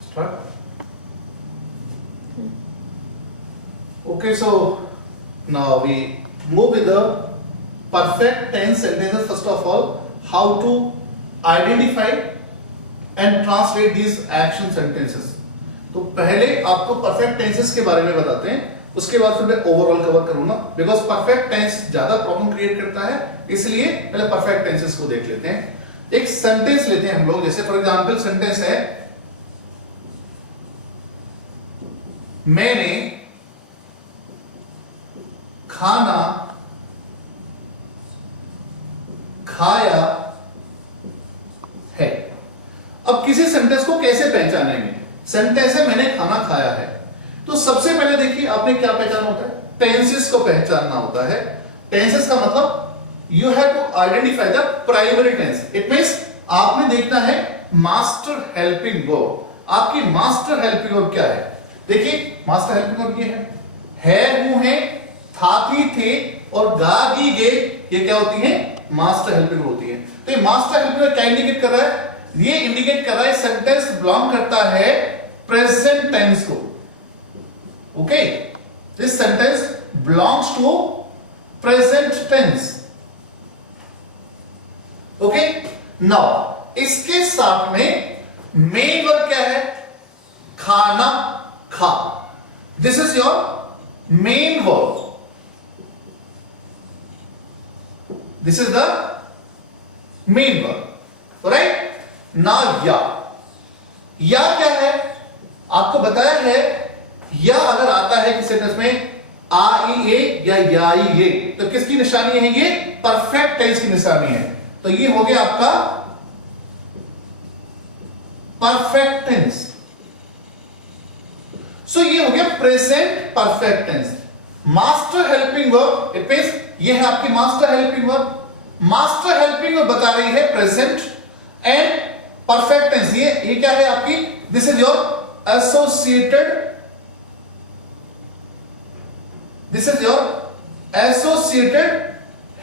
Start. Okay, so now we move with the perfect tense sentences. First of all, how to identify and translate these action sentences. तो पहले आपको perfect tenses के बारे में बताते हैं, उसके बाद फिर मैं ओवरऑल कवर करूंगा, बिकॉज परफेक्ट टेंस ज्यादा प्रॉब्लम क्रिएट करता है, इसलिए पहले परफेक्ट टेंसेस को देख लेते हैं. एक सेंटेंस लेते हैं हम लोग, जैसे फॉर एग्जांपल सेंटेंस है मैंने खाना खाया है. अब किसी सेंटेंस को कैसे पहचानेंगे? सेंटेंस है मैंने खाना खाया है, तो सबसे पहले देखिए आपने क्या पहचाना होता है, टेंसेस को पहचानना होता है. टेंसेस का मतलब you have to identify the primary tense. It means आपने देखना है मास्टर हेल्पिंग वर्ब. आपकी मास्टर हेल्पिंग वर्ब क्या है? देखिए मास्टर हेल्पिंग वर्ब ये है, हूं है, था थी थे और गा गी गे, ये क्या होती है? मास्टर हेल्पिंग वर्ब होती है. तो ये मास्टर हेल्पिंग वर्ब क्या इंडिकेट कर रहा है? ये इंडिकेट कर रहा है सेंटेंस बिलोंग करता है प्रेजेंट टेंस को. Okay, this sentence belongs to present tense. Okay, now इसके साथ में मेन वर्ब क्या है? खाना खा. This is your main verb. This is the main verb, right? Now या क्या है? आपको बताया है या अगर आता है किसी सेंटेंस में आ ई ए या ई ए, तो किसकी निशानी है? ये परफेक्ट टेंस की निशानी है. तो ये हो गया आपका परफेक्ट टेंस. सो ये हो गया present perfect tense. Master helping verb, it means ये है आपकी master helping verb. Master helping verb बता रही है प्रेजेंट एंड परफेक्ट टेंस. ये क्या है आपकी? This is your associated, this is your associated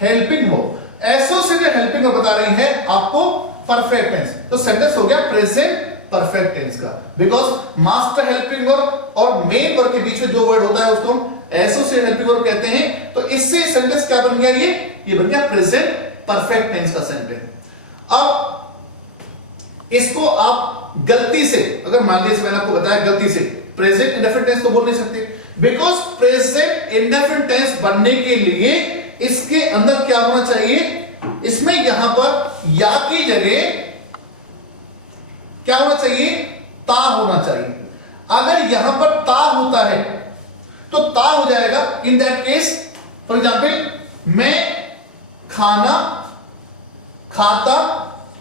helping verb. Associated helping verb बता रही है आपको परफेक्ट टेंस. तो सेंटेंस हो गया प्रेजेंट परफेक्ट टेंस का, बिकॉज मास्टर हेल्पिंग वर्ब और मेन वर्ब के बीच में जो वर्ड होता है उसको हम एसोसिएटेड हेल्पिंग वर्ब कहते हैं. तो इससे सेंटेंस क्या बन गया? ये बन गया प्रेजेंट परफेक्ट टेंस का सेंटेंस. अब इसको आप गलती से, अगर मान लीजिए मैंने आपको बताया गलती से प्रेजेंट इंडेफिनिट टेंस तो बोल नहीं सकते, बिकॉज प्रेजेंट इंडेफिनिट टेंस बनने के लिए इसके अंदर क्या होना चाहिए? इसमें यहां पर या की जगह क्या होना चाहिए? ता होना चाहिए. अगर यहां पर ता होता है तो ता हो जाएगा. In that case for example मैं खाना खाता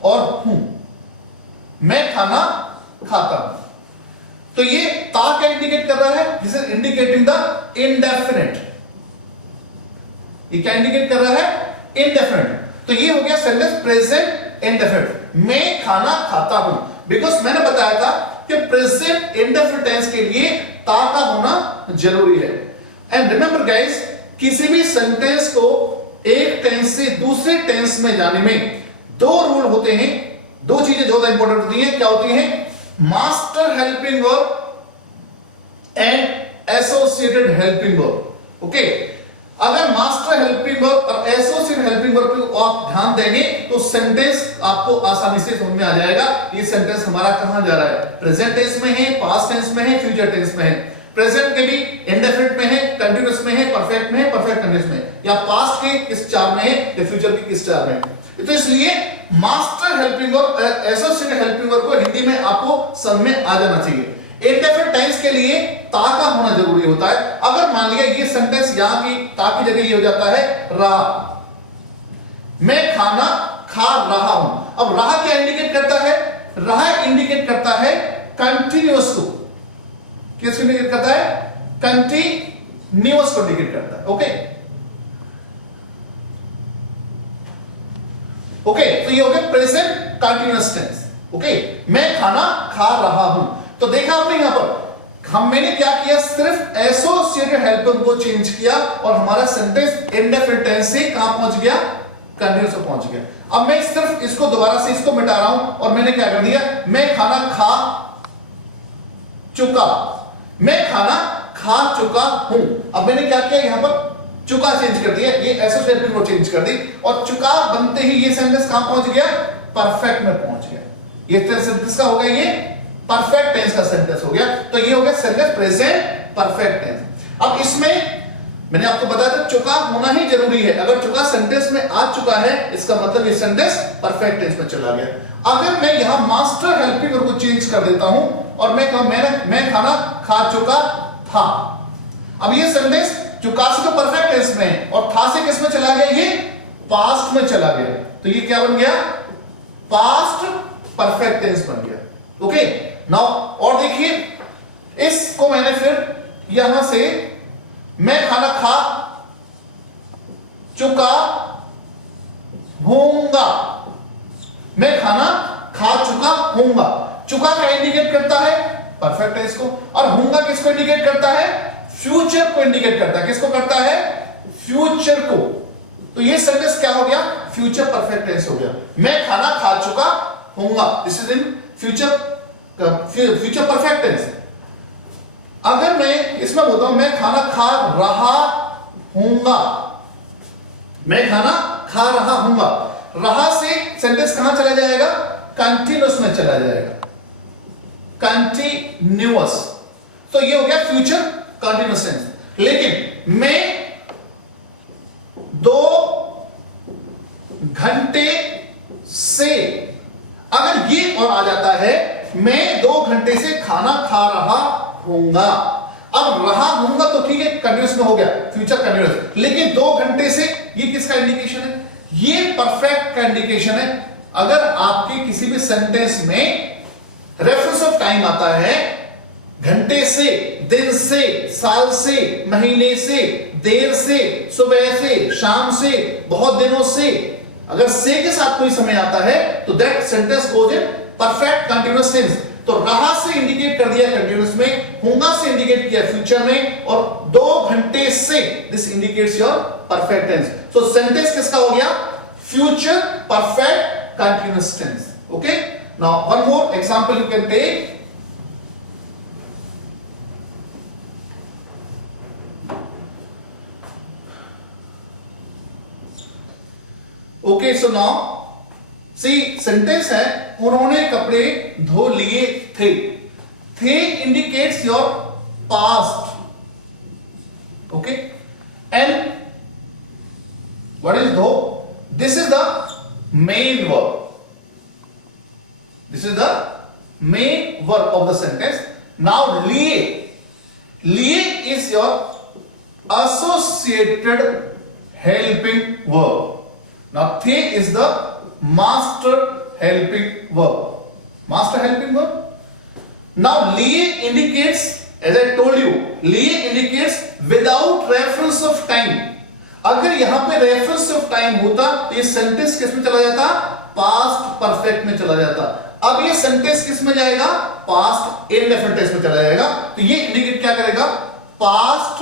और हूं, मैं खाना खाता हूं, तो ये ता क्या इंडिकेट कर रहा है? This is indicating the indefinite. ये क्या इंडिकेट कर रहा है? इंडेफिनिट. तो ये हो गया सेंटेंस प्रेजेंट इंडेफिनिट. मैं खाना खाता हूं, बिकॉज मैंने बताया था कि प्रेजेंट इंडेफिनिट टेंस के लिए ता का होना जरूरी है. एंड रिमेंबर गाइस, किसी भी सेंटेंस को एक टेंस से दूसरे टेंस में जाने में दो रूल होते हैं, दो चीजें ज्यादा इंपॉर्टेंट होती हैं. क्या होती हैं? Master helping verb and associated helping verb. Okay, अगर मास्टर हेल्पिंग वर्ब और एसोसिएटेड हेल्पिंग वर्ब को आप ध्यान देंगे तो सेंटेंस आपको आसानी से समझ में आ जाएगा. ये सेंटेंस हमारा कहां जा रहा है? प्रेजेंट टेंस में है, पास्ट टेंस में है, फ्यूचर टेंस में है. प्रेजेंट के भी इंडेफिनिट में है, कंटीन्यूअस में है, परफेक्ट में है, परफेक्ट कंटीन्यूअस में, या पास्ट के किस चार में है, या फ्यूचर के किस चार में है. तो इसलिए master helping verb, associated helping verb को हिंदी में आपको समझ में आ जाना चाहिए. इंडेफिनिट टेंस के लिए ता का होना जरूरी होता है. अगर मान लिया ये सेंटेंस यहां की ता की जगह ये हो जाता है रहा, मैं खाना खा रहा हूं. अब रहा क्या इंडिकेट करता है? रहा इंडिकेट करता है कंटिन्यूअस को. किसको इंडिकेट करता है? कंटिन्यूअस को इंडिकेट करता है. ओके ओके, तो ये हो गया प्रेजेंट कंटीन्यूअस टेंस. ओके, मैं खाना खा रहा हूं. तो देखा आपने यहां पर मैंने क्या किया? सिर्फ एसोसिएटेड हेल्पिंग को चेंज किया और हमारा सेंटेंस इंडेफिनिट टेंस से कहां पहुंच गया? कंटीन्यूअस पे पहुंच गया. अब मैं सिर्फ इसको दोबारा से इसको मिटा रहा हूं और मैंने क्या कर दिया? मैं खाना खा चुका, मैं खाना खा चुका हूं। अब मैंने क्या किया, यहां पर चुका चेंज कर दिया, ये एसोसिएटिव को चेंज कर दी, और चुका बनते ही ये सेंटेंस कहां पहुंच गया, परफेक्ट में पहुंच गया। ये सेंटेंस का हो गया, ये परफेक्ट टेंस का सेंटेंस हो गया। तो ये हो गया सेंटेंस प्रेजेंट परफेक्ट टेंस। अब इसमें मैंने आपको बताया था चुका होना ही जरूरी है। अगर चुका सेंटेंस में आ चुका है, इसका मतलब ये सेंटेंस परफेक्ट टेंस में चला गया। अगर मैं यहां मास्टर हेल्पिंग वर्ब को चेंज कर देता हूं और मैं कहूं मैं खाना खा चुका था, अब ये सेंटेंस चुका से तो परफेक्ट टेंस में और था से किस में चला गया, ये पास्ट में चला गया। तो ये क्या बन गया, पास्ट परफेक्ट टेंस बन गया। ओके, नाउ और देखिए, इसको मैंने फिर यहां से मैं खाना खा चुका हूंगा, मैं खाना खा चुका हूंगा। चुका क्या इंडिकेट करता है, परफेक्ट टेंस को, और हूंगा किसको इंडिकेट करता है, फ्यूचर को इंडिकेट करता है। किसको करता है, फ्यूचर को। तो ये सेंटेंस क्या हो गया, फ्यूचर परफेक्ट टेंस हो गया। मैं खाना खा चुका हूंगा, this is in future perfect tense. अगर मैं इसमें बोलता हूं मैं खाना खा रहा हूंगा, मैं खाना खा रहा हूंगा, रहा से सेंटेंस कहां चला जाएगा, कंटिन्यूअस में चला जाएगा, कंटिन्यूअस। तो ये हो गया फ्यूचर कंटिन्यूअस टेंस। लेकिन मैं 2 घंटे से, अगर ये और आ जाता है, मैं 2 घंटे से खाना खा रहा हूंगा। अब रहा हूंगा तो ठीक है, कंटिन्यूअस में हो गया, फ्यूचर कंटिन्यूअस। लेकिन 2 घंटे से, ये किसका इंडिकेशन है, ये परफेक्ट का इंडिकेशन है। अगर आपके किसी भी सेंटेंस में रेफरेंस ऑफ टाइम आता है, घंटे से, दिन से, साल से, महीने से, देर से, सुबह से, शाम से, बहुत दिनों से, अगर से के साथ कोई समय आता है तो that sentence goes in perfect continuous tense. तो रहा से इंडिकेट कर दिया कंटिन्यूअस में, होगा से इंडिकेट किया फ्यूचर में, और 2 घंटे से, this indicates your perfect tense. So sentence किसका हो गया, future perfect continuous tense. Okay, now one more example you can take. Okay, so now see sentence है, उन्होंने कपड़े धो लिए थे। थे indicates your past, okay, and what is धो, this is the main verb, this is the main verb of the sentence. Now लिए, लिए is your associated helping verb. Now the is the master helping verb. Master helping verb. Now liye indicates, as I told you, liye indicates without reference of time. अगर यहां पे reference of time होता तो ये sentence किस में चला जाता, past perfect में चला जाता। अब ये sentence किस में जाएगा, past indefinite tense में चला जाएगा। तो ये indicate क्या करेगा, past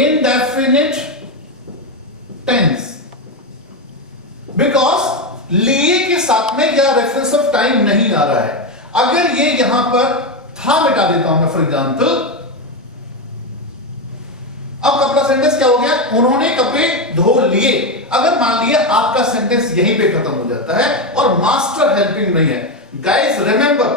indefinite टेंस, बिकॉज लिए के साथ में क्या रेफरेंस ऑफ टाइम नहीं आ रहा है। अगर ये यहां पर था मिटा देता हूं मैं, फॉर एग्जांपल, अब कपड़ा सेंटेंस क्या हो गया, उन्होंने कपड़े धो लिए। अगर मान लिया आपका सेंटेंस यहीं पे खत्म हो जाता है और मास्टर हेल्पिंग नहीं है। गाइस रिमेंबर,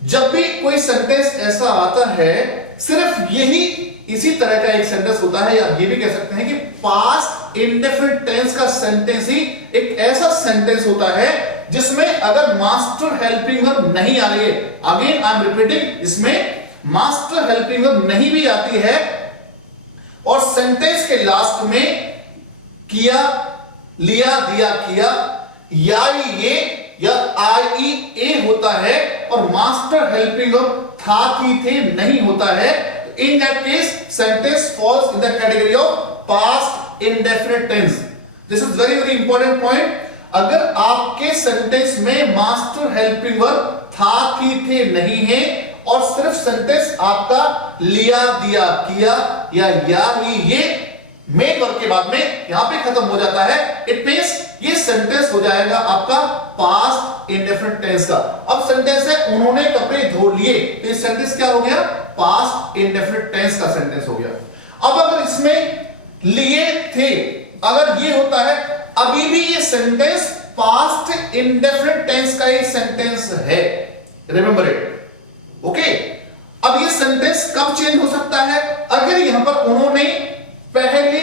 जब भी कोई सेंटेंस ऐसा आता है, सिर्फ यही इसी तरह का एक सेंटेंस होता है, या ये भी कह सकते हैं कि पास्ट इंडेफिनिट टेंस का सेंटेंस ही एक ऐसा सेंटेंस होता है जिसमें अगर मास्टर हेल्पिंग वर्ब नहीं आ रही है, अगेन आई एम रिपीटिंग, इसमें मास्टर हेल्पिंग वर्ब नहीं भी आती है और सेंटेंस के लास्ट में किया, लिया, दिया, किया, या ये या आई ए होता है और मास्टर हेल्पिंग वर्ब था, थी, थे नहीं होता है, in that case sentence falls in the category of past indefinite tense. This is very very important point. अगर आपके सेंटेंस में मास्टर हेल्पिंग वर्ब था, थी, थे नहीं है और सिर्फ सेंटेंस आपका लिया, दिया, किया या ही ये, मेन वर्ब के बाद में यहां पे खत्म हो जाता है, इट मींस ये सेंटेंस हो जाएगा आपका पास्ट इंडेफिनिट टेंस का। अब सेंटेंस है उन्होंने कपड़े धो लिए, तो ये सेंटेंस क्या हो गया? पास्ट इंडेफिनिट टेंस का सेंटेंस हो गया। अब अगर इसमें लिए थे, अगर ये होता है, अभी भी ये सेंटेंस पास्ट इंडेफिनिट टेंस का ही सेंटेंस है, रिमेंबर इट, ओके। अब ये सेंटेंस कब चेंज हो सकता है? अगर यहां पर उन्होंने पहले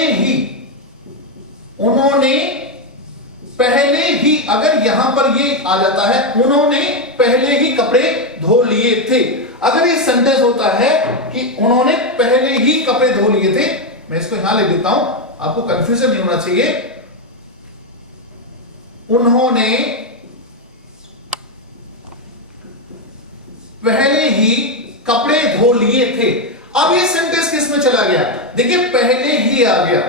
ही अगर यहां पर ये आ जाता है, उन्होंने पहले ही कपड़े धो लिए थे, अगर ये सेंटेंस होता है कि उन्होंने पहले ही कपड़े धो लिए थे, मैं इसको यहां ले देता हूं, आपको कंफ्यूजन नहीं होना चाहिए। उन्होंने पहले ही कपड़े धो लिए थे, अब ये सेंटेंस किस में चला गया? देखिए पहले ही आ गया,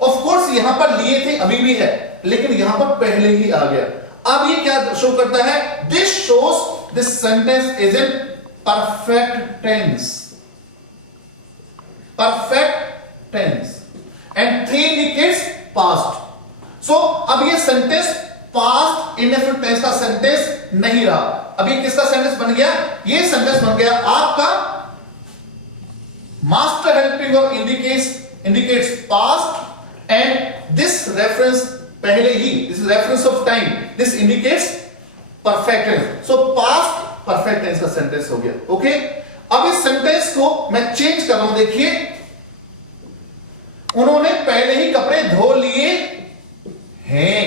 ऑफ कोर्स यहां पर लिए थे अभी भी है, लेकिन यहां पर पहले ही आ गया। अब ये क्या शो करता है? This shows this sentence is in perfect tense, perfect tense, and 3 indicates past. So अब ये सेंटेंस पास्ट इंडेफिनिट टेंस का सेंटेंस नहीं रहा, अब ये किसका सेंटेंस बन गया? ये सेंटेंस बन गया आपका master helping verb indicates past, and this reference पहले ही, this is reference of time, this indicates perfect tense, so past perfect tense का सेंटेंस हो गया, ओके। अब इस सेंटेंस को मैं चेंज कर रहा हूं, देखिए उन्होंने पहले ही कपड़े धो लिए हैं,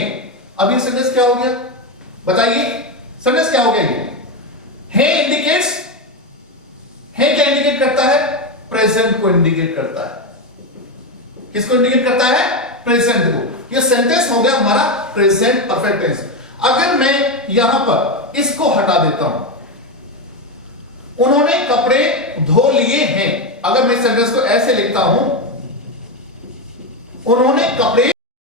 अब ये सेंटेंस क्या हो गया? बताइए सेंटेंस क्या हो गया? ये है इंडिकेट्स, है क्या इंडिकेट करता है? प्रेजेंट को इंडिकेट करता है। किसको इंडिकेट करता है? प्रेजेंट को। ये सेंटेंस हो गया हमारा प्रेजेंट परफेक्ट टेंस। अगर मैं यहां पर इसको हटा देता हूं, उन्होंने कपड़े धो लिए हैं, अगर मैं सेंटेंस को ऐसे लिखता हूं, उन्होंने कपड़े